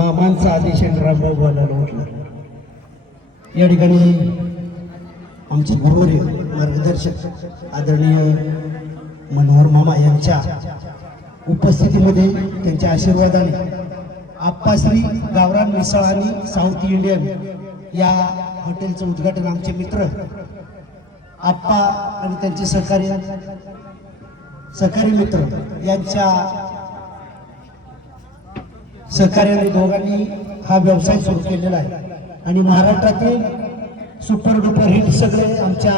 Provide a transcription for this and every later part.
मामांचा आदेश रामभाऊ बोलायला म्हटलं. या ठिकाणी आमचे गुरुवर्य मार्गदर्शक आदरणीय मनोहर मामा यांच्या उपस्थितीमध्ये त्यांच्या आशीर्वादाने आप्पाश्री गावरान मिसळ आणि साऊथ इंडियन या हॉटेलचं उद्घाटन आमचे मित्र आप्पा आणि त्यांचे सहकारी मित्र यांच्या सहकार्याने दोघांनी हा व्यवसाय सुरू केलेला आहे. आणि महाराष्ट्रातील सुपर डुपर हिट सगळे आमच्या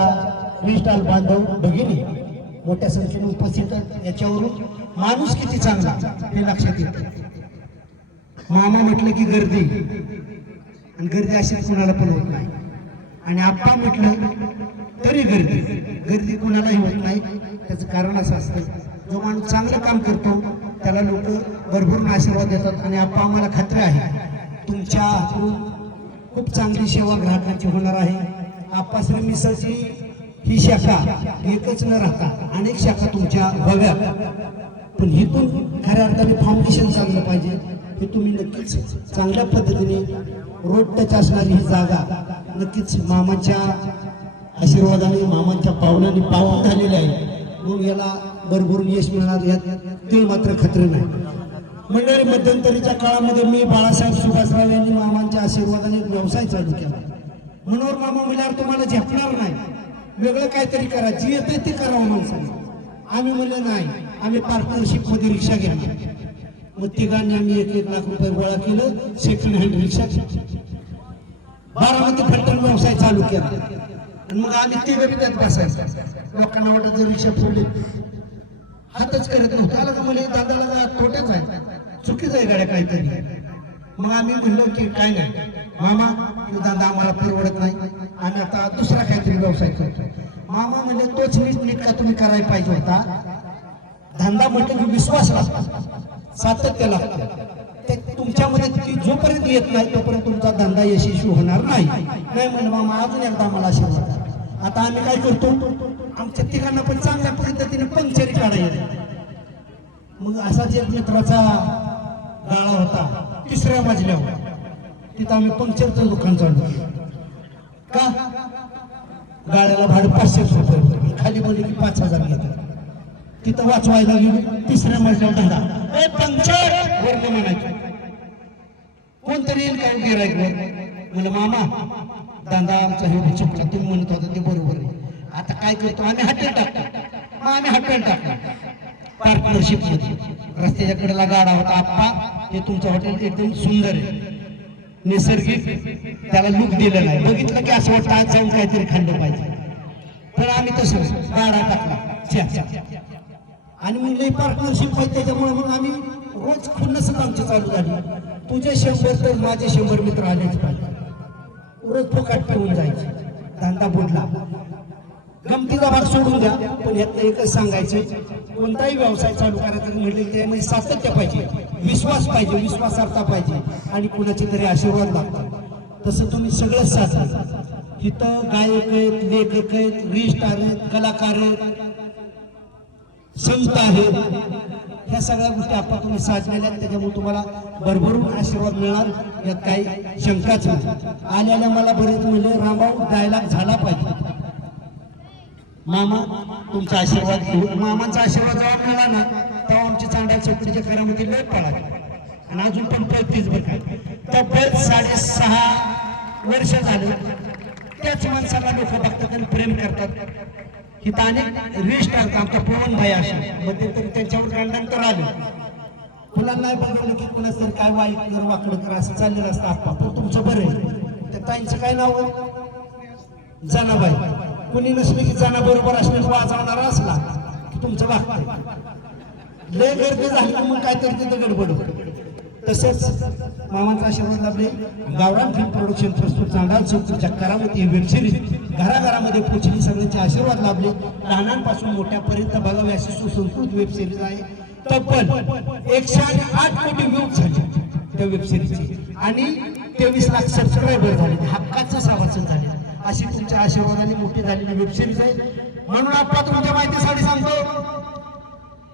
फ्रीस्टाईल बांधव भगिनी मोठ्या संख्येने उपस्थित आहेत. याच्यावरून माणूस किती चांगला हे लक्षात येतं. मामा म्हटलं की गर्दी, आणि गर्दी अशीच कुणाला पण होत नाही. आणि आप्पा म्हटलं तरी गर्दी कुणालाही होत नाही. त्याचं कारण असं असतं, जो माणूस चांगलं काम करतो त्याला लोक भरभरून आशीर्वाद देतात. आणि आप्पा आम्हाला खात्री आहे तुमच्या हातून खूप चांगली सेवा ग्राहकांची होणार आहे. आप्पाश्री मिसळची ही शाखा एकच न राहता अनेक शाखा तुमच्या व्हाव्या, पण हिथून खऱ्या अर्थाने फाउंडेशन चांगलं पाहिजे. हे तुम्ही नक्कीच चांगल्या पद्धतीने रोड टच असणारी ही जागा नक्कीच मामाच्या आशीर्वादाने मामांच्या पावलाने पावन झालेली आहे. म्हणून याला भरभरून यश मिळणार यात ते मात्र खात्री नाही. मंडळी, मध्यंतरीच्या काळामध्ये मी बाळासाहेब सुभाषराव यांनी मामांच्या आशीर्वादाने व्यवसाय चालू केला. मनोहर मामा म्हणल्यावर तुम्हाला झेपणार नाही, वेगळं काहीतरी करा, जी येते ते करावं माणसाने. आम्ही म्हणलं नाही, आम्ही पार्टनरशिप मध्ये रिक्षा घेणार. मग तिघांनी आम्ही 1-1 लाख रुपये गोळा केलं, सेकंड हँड रिक्षा बारामती फलटण व्यवसाय चालू केला. आणि मग आम्ही तिघं त्यात बसायचं. लोकांना वाटत जर रिक्षा फुडली हातच करत नव्हतं. आला का म्हणजे दादाला तोट्याच आहे, चुकीच आहे गाड्या काहीतरी. मग आम्ही म्हणलो की काय नाही मामा, दादा आम्हाला परवडत नाही, आम्ही आता दुसरा काहीतरी व्यवसाय करतो. मामा म्हणजे तोच नीटनेटका तुम्ही करायला पाहिजे होता. धंदा म्हटलं की विश्वास लागतो, सातत्य लागतं. ते तुमच्यामध्ये जोपर्यंत येत नाही तोपर्यंत तुमचा धंदा यशस्वी होणार नाही. नाही म्हणजे मामा अजून एकदा आम्हाला आशीर्वाद. आता आम्ही काय करतो, आमच्या तिघांना पण चांगल्या पद्धतीने पंक्चरी काढायला. मग असाच एक मित्राचा गाळा होता 3ऱ्या मजल्यावर, तिथं आम्ही पंक्चरचं दुकान चालू केलं. का? गाड्याला भाडं 500 रुपये, खाली बोलले की 5000 घेतात. तिथं वाचवायला गेलो, 3ऱ्या मजल्यावर धंदा पंक्चर वर्ण म्हणायचं. कोणतरी येईल काय गिरायक म्हणलं मामा धंदा आमचा हे चुकला, तुम्ही म्हणत होता ते बरोबर आहे. आता काय करतो आम्ही हॉटेल टाकतो. मग आम्ही हॉटेल टाकतो पार्टनरशिप मध्ये. रस्त्याच्या कडेला गाडा होता, आप्पा हे तुमचं हॉटेल एकदम सुंदर आहे, नैसर्गिक, त्याला लुक दिलं नाही. बघितलं की असं वाटतं आज जाऊन काहीतरी खाल्लं पाहिजे. तर आम्ही तसं गाडा टाकला आणि म्हणलं पार्टनरशिप पाहिजे. त्याच्यामुळे मग आम्ही रोज खुन्नस आमची चालू झाली. तुझे 100 तर माझे 100 मित्र आलेच पाहिजे. रोज फुकट पिऊन जायचे. धंदा बुडला. गमतीचा भाग सोडून द्या, पण यातलं एकच सांगायचं, कोणताही व्यवसाय चालू करायचं म्हटलं त्यामध्ये सातत्य पाहिजे, विश्वास पाहिजे, विश्वासार्हता पाहिजे, आणि कुणाचे तरी आशीर्वाद लागतात. तसं तुम्ही सगळंच साधलं. तिथं गायक आहेत, लेखक आहेत, रिस्टार आहेत, कलाकार आहेत, संत आहेत. ह्या सगळ्या गोष्टी आपण तुम्ही साधलेल्या आहेत. त्याच्यामुळे तुम्हाला भरभरून आशीर्वाद मिळणार, यात काही शंकाच नाही. आल्याला मला बरेच म्हणजे रामभाऊ डायलॉग झाला पाहिजे. मामा तुमचा आशीर्वाद घेऊन, मामांचा आशीर्वाद जेव्हा मिळाला ना तेव्हा आमची चांड्या चौकडीच्या घरामध्ये लय पळाली. आणि अजून पण पळतीच बघा. तब्बल 6.5 वर्ष झालं त्याच माणसाला लोक बघतात आणि प्रेम करतात. इथं अनेक रिस्टार आमच्या पवन भाई अशा मध्यंतरी त्यांच्यावर गांडांतर आलं. तुला नाही बघवलं की कुणाच तरी काय वाईट जर वाकडं करा असं चाललेलं असतं. आप्पा पण तुमचं बरं आहे. त्या ताईंचं काय नाव जनाबाई. कोणी नसले की जना बरोबर असले वाजवणारा असला की तुमचं वागतंय. लय गर्दी झाली मग काय तर तिथं गडबड होतं. तसेच मामांचा आशीर्वाद लाभले. गावरान फिल्म प्रोडक्शन प्रस्तुत चांडाल चौकीच्या करामती वेब सिरीज घराघरामध्ये पोहोचली. सगळ्यांचे आशीर्वाद लाभले. लहानांपासून मोठ्यापर्यंत बघावी अशी सुसंस्कृत वेब सिरीज आहे. तब्बल 108 कोटी व्ह्यूज झाले त्या वेब सिरीजचे आणि 23 लाख सबस्क्रायबर झाले. हक्काचं सभासद झाले. अशी तुमच्या आशीर्वादाने मोठी झालेली वेब सिरीज आहे. म्हणून आपण तुमच्या माहितीसाठी सांगतो,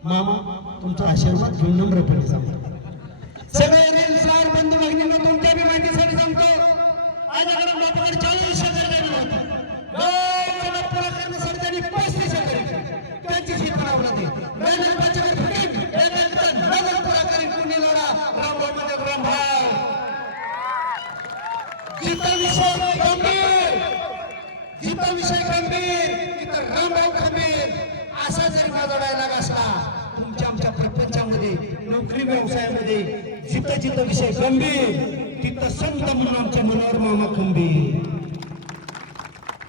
मामा तुमचा आशीर्वाद घेऊन नम्रपणे सांगतो. सगळे रील स्टार बंधू भगिनी जिथं विषय गंभीर, जिथं विषय गंभीर तिथं रामभाऊ खंबीर असा जर माझा डायलॉग असला तुमच्या आमच्या प्रपंचामध्ये, नोकरी व्यवसायामध्ये जिथं जिथं विषय गंभीर तिथं संत म्हणून आमच्या मनावर मामा खंबीर.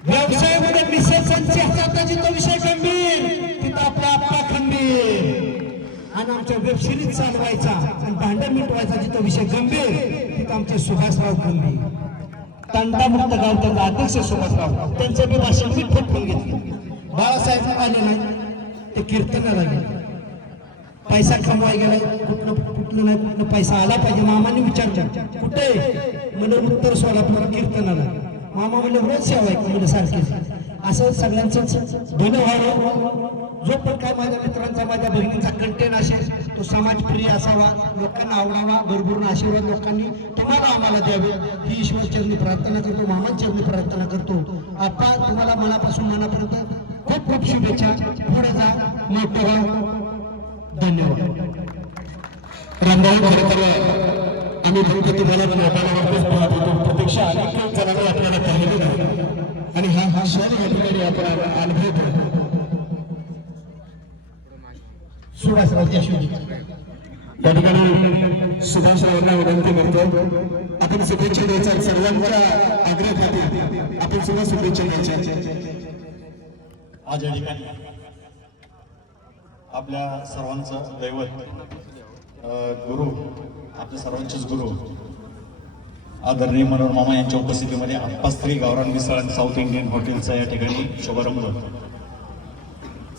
व्यवसायामध्ये मिसेसांची हातात जिथं विषय गंभीर तिथं आपला आप्पा खंबीर. आणि आमच्या वेब सिरीज चालवायचा आणि भांडण मिटवायचा जिथं विषय गंभीर तिथं आमचे सुभाषराव खंबीर. तंटामुक्त गाव त्यांचा अध्यक्ष सुभाषराव, त्यांचं मी भाषण मी ठोकून घेतलं. बाळासाहेब आले नाही ते कीर्तनाला गेले, पैसा कमवाय गेलाय, कुठलं नाही कुठलं पैसा आला पाहिजे. मामाने विचारलं कुठे, म्हणजे उत्तर सोलापूर कीर्तनाला. मामा म्हणजे रोज सेवा आहे म्हणजे सारखीच. असं सगळ्यांचं भलं व्हावं. जो पण काय माझ्या मित्रांचा माझ्या बहिणीचा कंटेंट असेल तो समाजप्रिय असावा, लोकांना आवडावा, भरभरून आशीर्वाद लोकांनी तुम्हाला आम्हाला द्यावे ही ईश्वरचरणी प्रार्थना करतो, मामांचरणी प्रार्थना करतो. आपा तुम्हाला मनापासून मनापर्यंत खूप खूप शुभेच्छा. पुढे जा, मोठं व्हा. धन्यवाद. रामभाऊ खरं तर आम्ही गणपती बोलत मोठ्यावरतीच पाहत होतो. प्रतीक्षा अनेक जणांनी आपल्याला पाहिली नाही आणि हा क्षण या ठिकाणी आपण अनुभव सुभाषराव देशमुख त्या ठिकाणी सुभाषरावांना विनंती करतो आपण शुभेच्छा द्यायच्या. सर्वांच्या आग्रहाखाती आपण सुद्धा शुभेच्छा द्यायच्या. आज या ठिकाणी आपल्या सर्वांचं दैवत गुरु, आपल्या सर्वांचेच गुरु आदरणीय मनोहर मामा यांच्या उपस्थितीमध्ये आप्पास्त्री गावरान मिसळ आणि साऊथ इंडियन हॉटेलचा या ठिकाणी शुभारंभ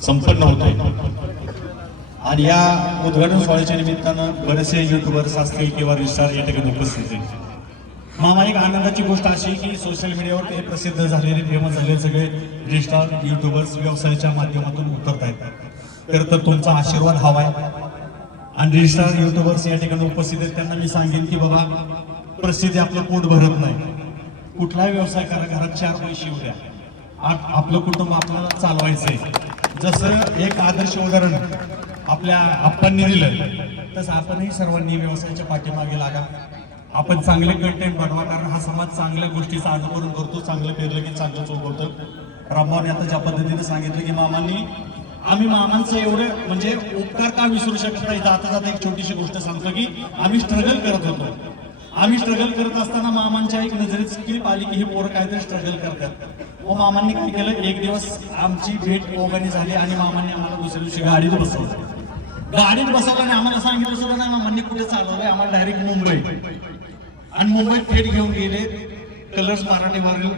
संपन्न होतोय. आणि या उद्घाटन सोहळ्याच्या निमित्तानं बरेचसे युट्यूबर्स असतील किंवा रिस्टार या ठिकाणी उपस्थित आहेत. मामा, एक आनंदाची गोष्ट अशी की सोशल मीडियावर ते प्रसिद्ध झालेले, फेमस झालेले सगळे रिस्टार युट्यूबर्स व्यवसायाच्या माध्यमातून उतरत आहेत. तर तुमचा आशीर्वाद हवाय. आणि रिस्टार युट्यूबर्स या ठिकाणी उपस्थित आहेत त्यांना मी सांगेन की बाबा, प्रसिद्धी आपलं पोट भरत नाही. कुठलाही व्यवसाय करा, घरात 4 पैसे येऊ द्या, आपलं कुटुंब आपल्याला चालवायचंय. जसं एक आदर्श उदाहरण आपल्या आप्पांनी दिलं तसं आपणही सर्वांनी व्यवसायाच्या पाठीमागे लागा. आपण चांगले कंटेंट बनवा, कारण हा समाज चांगल्या गोष्टीचं अनुकरण करतो. चांगलं पेरलं की चांगलं चौकवतं. रामभाऊने आता ज्या पद्धतीने सांगितलं की मामांनी, आम्ही मामांचं एवढं म्हणजे उपकार का विसरू शकत नाही. आता जाता एक छोटीशी गोष्ट सांगतो की आम्ही स्ट्रगल करत होतो. आम्ही स्ट्रगल करत असताना मामांच्या एक नजरेत क्लिप आली की हे पोरं काहीतरी स्ट्रगल करतात. मग मामांनी काय केलं, एक दिवस आमची भेट ओघानी झाली आणि मामांनी आम्हाला दुसऱ्या दिवशी गाडीत बसवलं. गाडीत बसवलं आणि आम्हाला सांगितलं सुद्धा नाही मामांनी कुठे चालवलंय. आम्हाला डायरेक्ट मुंबई, आणि मुंबईत थेट घेऊन गेले. कलर्स मराठीवरील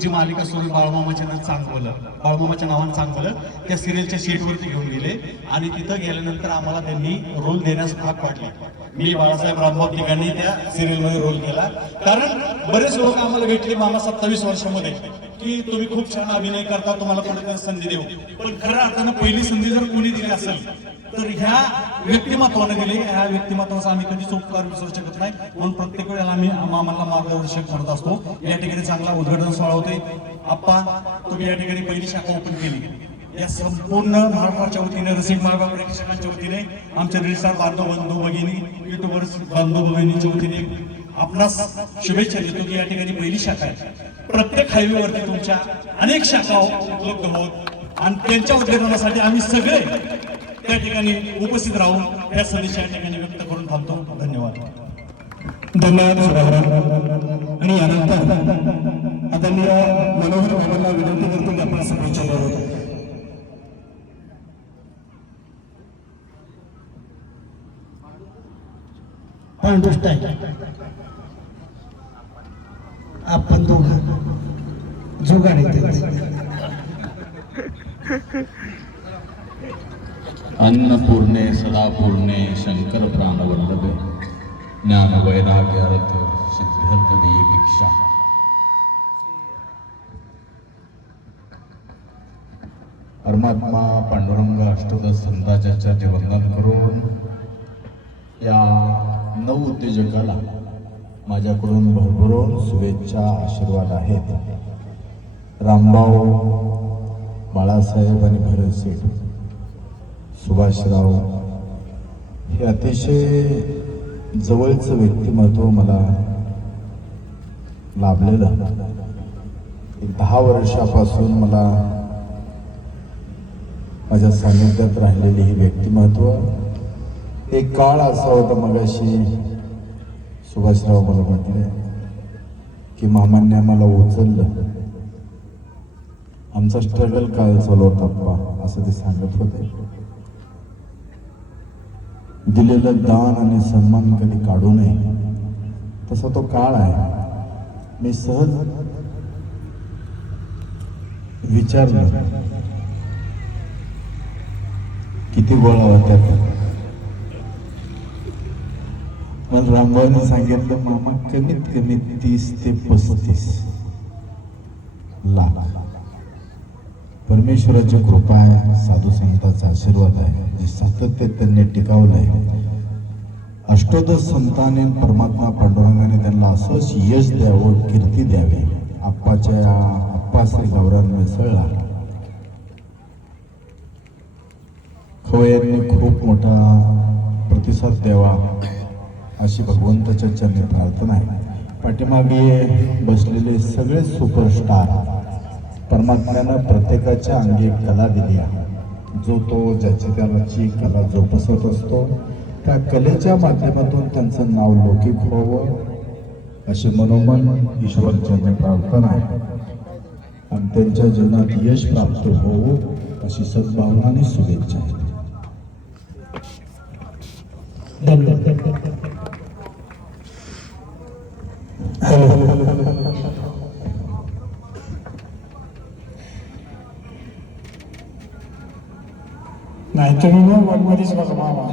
जी मालिका सुरू बाळमामाच्या नावानं चांगलं, बाळमामाच्या नावानं चांगलं, त्या सिरियलच्या सीटवरती घेऊन गेले. आणि तिथं गेल्यानंतर आम्हाला त्यांनी रोल देण्यास भाग पाडले. मी बाळासाहेब रामभाऊ तिघांनी त्या सिरियलमध्ये रोल केला. कारण बरेच लोक आम्हाला भेटले मामा 27 वर्षामध्ये की तुम्ही खूप छान अभिनय करता, तुम्हाला कुठेतरी संधी देऊ. पण खरं अर्थानं पहिली संधी जर कोणी दिली असेल तर ह्या व्यक्तिमत्वाने दिली. ह्या व्यक्तिमत्वाचा आम्ही कधीच उपकार विसरू शकत नाही. म्हणून प्रत्येक वेळेला आम्ही मामाला मार्गदर्शक करत असतो. या ठिकाणी चांगला उद्घाटन सोहळा होतोय. आप्पा, तुम्ही या ठिकाणी पहिली शाखा ओपन केली. या संपूर्ण महाराष्ट्राच्या वतीने, रसिक माळवा प्रेक्षकांच्या वतीने, आमच्या रिस्टार बंधू भगिनी, युट्यूबर्स बंधू भगिनीच्या वतीने आपणास शुभेच्छा देतो की या ठिकाणी पहिली शाखा आहे. प्रत्येक हायवेवरती तुमच्या अनेक शाखा उपलब्ध होत आणि त्यांच्या उद्घाटनासाठी आम्ही सगळे त्या ठिकाणी उपस्थित राहून त्या सदिच्छा या ठिकाणी व्यक्त करून थांबतो. धन्यवाद. धन्यवाद. आणि यानंतर आता मी मनोहर मामांना विनंती करतो की आपण शुभेच्छा द्यावं. पांडुष्टाय आपण दोघं जुगाड अन्नपूर्णे सदापूर्णे शंकर प्राणवल्लभे ज्ञान वैराग्यार्थ सिद्ध्यर्थ देई भिक्षा. परमात्मा पांडुरंग अष्टोदश संतांच्या चरणी करून या नव उद्योजकाला माझ्याकडून भरभरून शुभेच्छा आशीर्वाद आहेत. रामभाऊ, बाळासाहेब आणि भरत शेठ, सुभाषराव हे अतिशय जवळचं व्यक्तिमत्व मला लाभलेलं. एक 10 वर्षापासून मला माझ्या सानिध्यात राहिलेली ही व्यक्तिमत्व. एक काळ असा होता, मगाशी सुभाषराव मला म्हटले की मामांनी आम्हाला उचललं. आमचा स्ट्रगल काळ चालू होता अप्पा, असं ते सांगत होते. दिलेलं दान आणि सन्मान कधी काढू नये, तसा तो काळ आहे. मी सहज विचारलं किती गोळा होत्यात. मला रामभाऊने सांगितलं, मामा कमीत कमी 30 ते 35 लाख. परमेश्वराची कृपा आहे, साधू संतांचा आशीर्वाद आहे, जे सातत्य त्यांनी टिकावलंय. अष्टोदश संतांनी परमात्मा पांडुरंगाने त्यांना असंच यश द्यावं, कीर्ती द्यावी. आप्पाश्री गावरान मिसळला खवय्यांनी खूप मोठा प्रतिसाद द्यावा अशी भगवंताच्या चरणी प्रार्थना आहे. पाठीमागे बसलेले सगळे सुपरस्टार, परमात्म्यानं प्रत्येकाच्या अंगी एक कला दिली आहे. जो तो ज्याची त्याची कला जोपासत असतो, त्या कलेच्या माध्यमातून त्यांचं नाव लौकिक व्हावं अशी मनोमन ईश्वरचरणी प्रार्थना आहे. आणि त्यांच्या जीवनात यश प्राप्त होवो अशी सद्भावना आणि शुभेच्छा आहे. नाही तुम्ही मग मध्येच बघा मामा.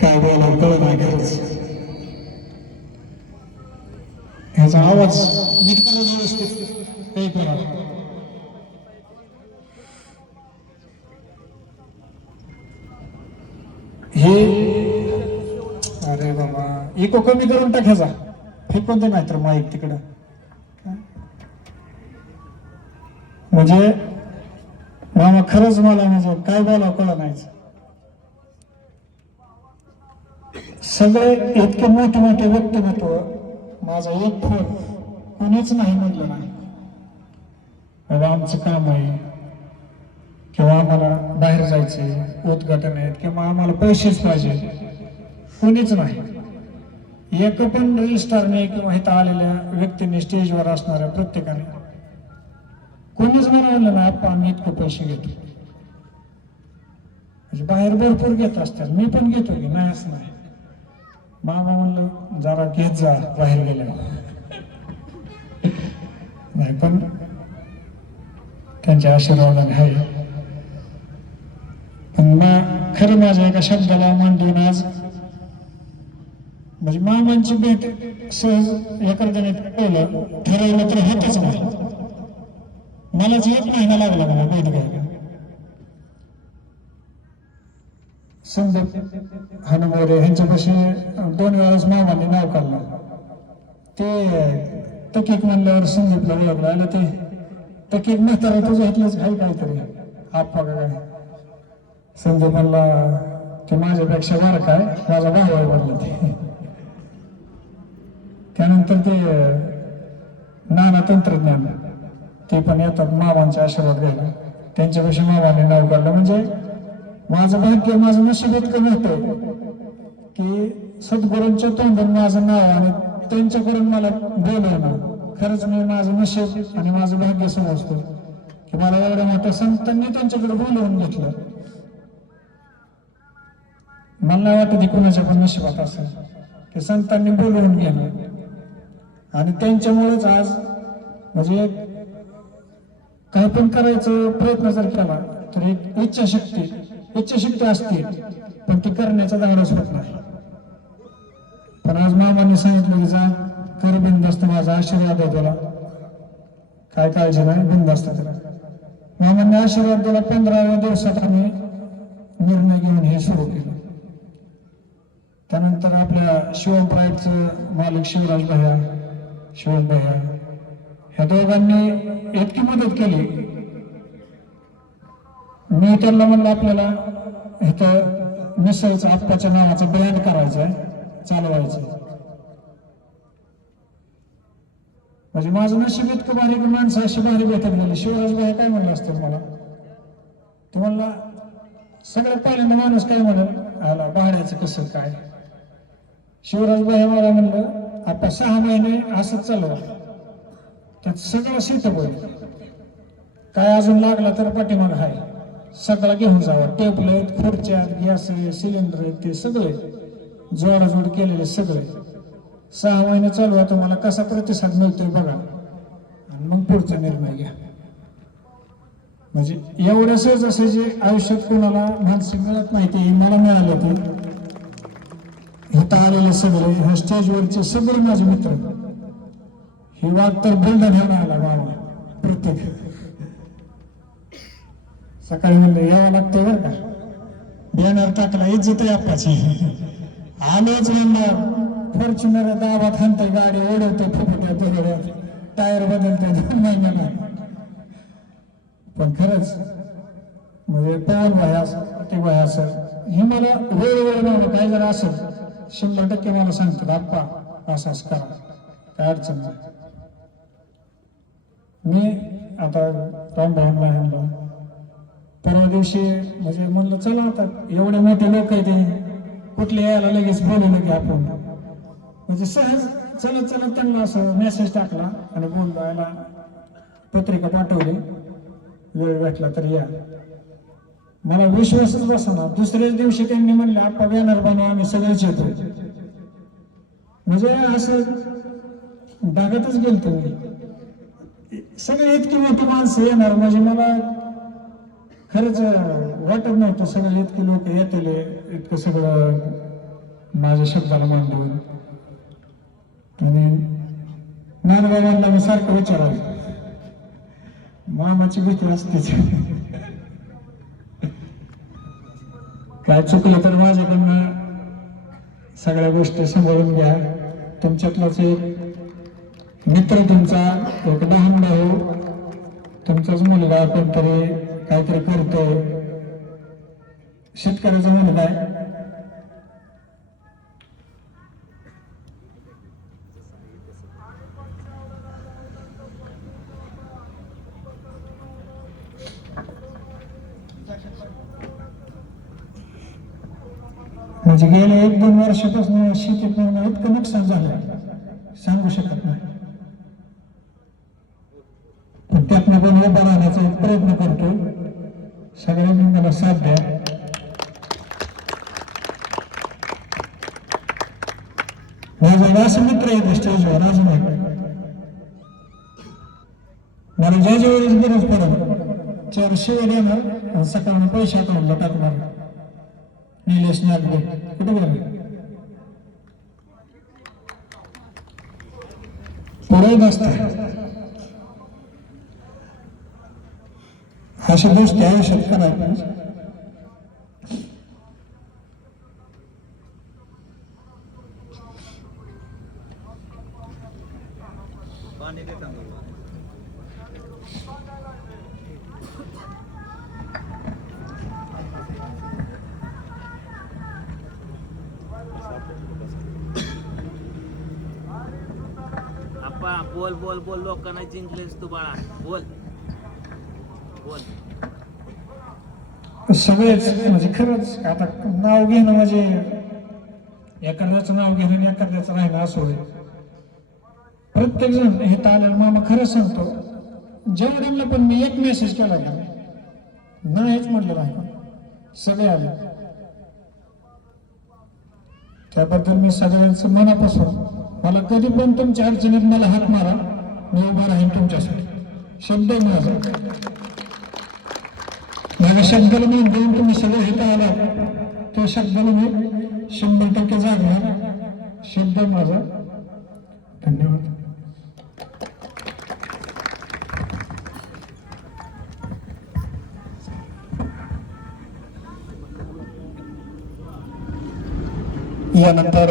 काय बोला कळत नाही खरंच. ह्याचा आवाज नीट करून व्यवस्थित हे करा. हे अरे बाबा इको कमी करून टाकायचा, फेकून दे नाही तर माईक तिकडं. म्हणजे मामा खरंच मला म्हणजे काय बोलावं कळलं नाहीच. सगळे इतके मोठे मोठे व्यक्तिमत्व माझा एक फोन कोणीच नाही म्हटलं नाही. बाबा आमचं काम आहे किंवा आम्हाला बाहेर जायचे उद्घाटन आहेत किंवा आम्हाला पैसेच पाहिजे, कोणीच नाही. एक पण रजिस्टरने किंवा इथं आलेल्या व्यक्तीने, स्टेजवर असणाऱ्या प्रत्येकाने कोणीच म्हणलं नाही आपण आम्ही इतके पैसे घेतो. म्हणजे बाहेर भरपूर घेत असतात, मी पण घेतो की नाही असं नाही. मामा म्हणलं जरा घेत जा बाहेर गेल्यावर. नाही पण त्यांच्या आशीर्वादाने आहे. पण मग खरं माझ्या एका शब्दाला मान देऊन आज म्हणजे मामांची भेट सहज एखाद्याने ठरवलं तर होतच नाही. मलाच 1 महिना लागला मला भेट घ्यायला. संदीप हनुमोरे ह्यांच्यापाशी 2 वेळेस मामाने नाव काढलं. ते तकीक म्हणल्यावर संदीपला ओळखलं आलं. ते तकीक म्हातारा तुझं इथलंच आहे काहीतरी आप्पा काय. संदीप म्हणला ते माझ्यापेक्षा बरं काय, माझा भाऊ आहे म्हणलं. ते त्यानंतर ते नाना तंत्रज्ञान ते पण येतात मामांचे आशीर्वाद घ्यायला. त्यांच्यापेक्षा मामाने नाव काढलं. म्हणजे माझं भाग्य, माझं नशीब इतकं मोठं की सद्गुरूंच्या तोंडून माझं नाव आणि त्यांच्याकडून मला बोलवणं. खरंच मी माझं नशीब आणि माझं भाग्य समजतो की मला एवढ्या मोठ्या संतांनी त्यांच्याकडे बोलवून घेतलं. मला नाही वाटत कुणाच्या पण नशिबात असेल की संतांनी बोलवून घेणं. आणि त्यांच्यामुळेच आज म्हणजे काही पण करायचा प्रयत्न जर केला तर एक इच्छाशक्ती असते, पण ती करण्याचा धाडस होत नाही. पण आज मामांनी सांगितलं की जा कर बिनधास्त, माझा आशीर्वाद आहे तुला, काय काळजी नाही, बिनधास्त करा. मामांनी आशीर्वाद दिला. 15व्या दिवसात आम्ही निर्णय घेऊन हे सुरू केलं. त्यानंतर आपल्या शिवम प्राईडचं मालक शिवराज भैया, शिवम भैया ह्या 2घांनी इतकी मदत केली मी त्यांना म्हणलं आपल्याला इथं मिसळचं आप्पाच्या नावाचं ब्रँड करायचं आहे, चालवायचं. म्हणजे माझं नशीब इतकं भारी की माणसं अशी भारी भेटत गेली. शिवराज भाई काय म्हणलं असतं मला, ते म्हणला सगळ्यात पहिल्यांदा माणूस काय म्हणेल आला भाड्याचं कसं काय. शिवराज भाई मला म्हणलं आपण 6 महिने असंच चालवा, त्यात सगळं सेटअप होईल, काय अजून लागला तर पाठीमाग आहे, सगळा घेऊन जावा. टेबल आहेत, खुर्च्या, गॅस आहे, सिलेंडर आहेत, ते सगळे जोडाजोड केलेले सगळे. 6 महिने चालवा, तुम्हाला कसा प्रतिसाद मिळतोय बघा आणि मग पुढचा निर्णय घ्या. म्हणजे एवढं सहजासहजी आयुष्यात कोणाला माणसं मिळत नाही, ते मला मिळालं. ते इथं आलेले सगळे ह्या स्टेजवरचे सगळे माझे मित्र, हे वाघ तर बुलढाण्याला आला गावाला प्रत्येक. सकाळी म्हणलं यावं लागतं बरं का, बॅनर टाकला इज्जत आहे आप्पाची. आलोच म्हणणार फॉर्च्युनर दाबात हाणते, गाडी ओढवते, फुफुट्या टायर बदलते 2 महिन्याला. पण खरंच म्हणजे पवन भाई असं, ते भाई असं, हे मला वेळोवेळ मला काय जर असेल 100% मला सांगतात आप्पा असं असं करा, काय अडचण नाही. मी आता रामभाऊंना म्हणलं परवा दिवशी, म्हणजे म्हणलं चला आता एवढे मोठे लोक आहे, ते कुठले यायला लगेच बोलवलं की आपण, म्हणजे सहज चलत चलत त्यांना असं मेसेज टाकला आणि बोलवायला पत्रिका पाठवली, वेळ भेटला तर या. मला विश्वासच बसना. दुसऱ्याच दिवशी त्यांनी म्हणले आप्पा बॅनर बनवा, आम्ही सगळेच येतो. म्हणजे असं डागातच गेलतो मी. सगळे इतकी मोठी माणसं येणार म्हणजे मला खरंच वाटत नव्हतं. सगळे इतके लोक येतील, इतकं सगळं माझ्या शब्दाला मान देऊन. आणि नानबाबांना मी सारखं विचारायचं, मामाची भीती असतेच. काय चुकलं तर माझ्याकडनं सगळ्या गोष्टी सांभाळून घ्या. तुमच्यातलाच एक मित्र, तुमचा एक लहान भाऊ, तुमचाच मुलगा कोणतरी काहीतरी करतोय, शेतकऱ्याचा मुलगा आहे. म्हणजे गेल्या 1-2 वर्षापासून शेतीत इतकं नुकसान झालं सांगू शकत नाही. पण त्यातनं पण उभा राहण्याचा एक प्रयत्न करतो. सगळ्यांनी मला साथ द्या. माझा असं मित्र आहे स्टेजवर अजून एक, मला ज्या ज्या वेळेस गरज पडत 4 शिव्या देणार आणि सकाळी पैसे अकाउंटला टाकणार. निलेश नागवे कुठे गेले, पुढे नसते. अशा गोष्टी आयुष्यात करायला पाहिजे. बोल बोल बोल, लोकांना जिंकलेस तू बाळा, बोल बोल. सगळेच म्हणजे खरंच आता नाव घेणं म्हणजे एखाद्याचं नाव घेणं आणि एखाद्याचं राहिलं असं होईल. प्रत्येक जण हे आलेलं मामा खरं सांगतो, जेवढ्यांना पण मी एक मेसेज केला का नाहीच म्हटलं नाही, सगळे आले. त्याबद्दल मी सगळ्यांचं मनापासून, मला कधी पण तुमच्या अडचणीत मला हात मारा, मी उभा राहीन तुमच्यासाठी. शब्द माझा, माझ्या शब्दाला मान देऊन तुम्ही सगळे इथं आला, त्या शब्दाला मी 100% जागणार. शब्द माझा. धन्यवाद. यानंतर